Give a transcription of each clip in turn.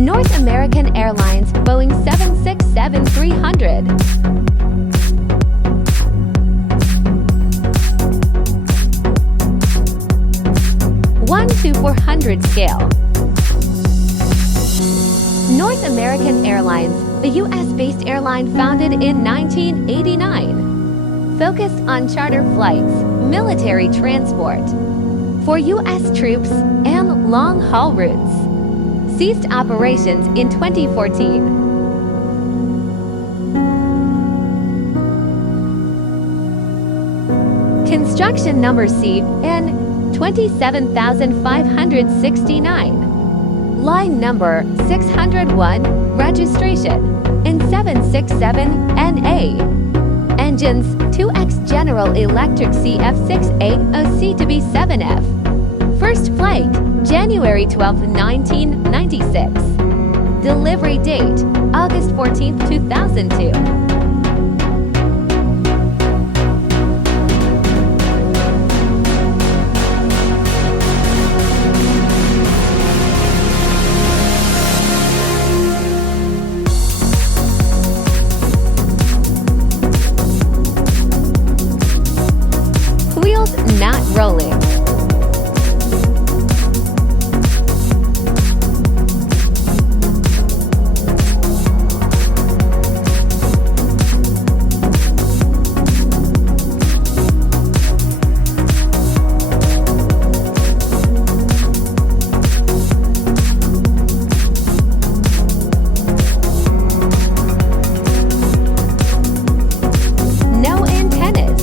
North American Airlines Boeing 767-300. 1:400 scale. North American Airlines, a U.S.-based airline founded in 1989. Focused on charter flights, military transport for U.S. troops, and long-haul routes. Ceased operations in 2014. Construction number CN 27569. Line number 601, registration in 767NA. Engines 2X General Electric CF6 AOC to B7F. First flight January 12, 1996. Delivery date August 14, 2002. Wheels not rolling. No antennas.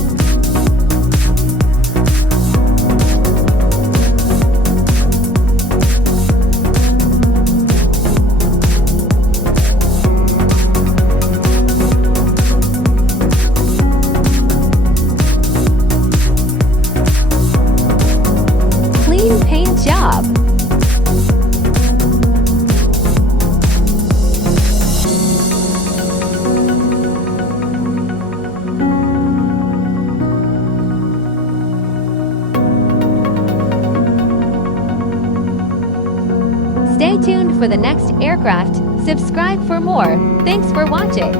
Clean paint job. Stay tuned for the next aircraft. Subscribe for more. Thanks for watching.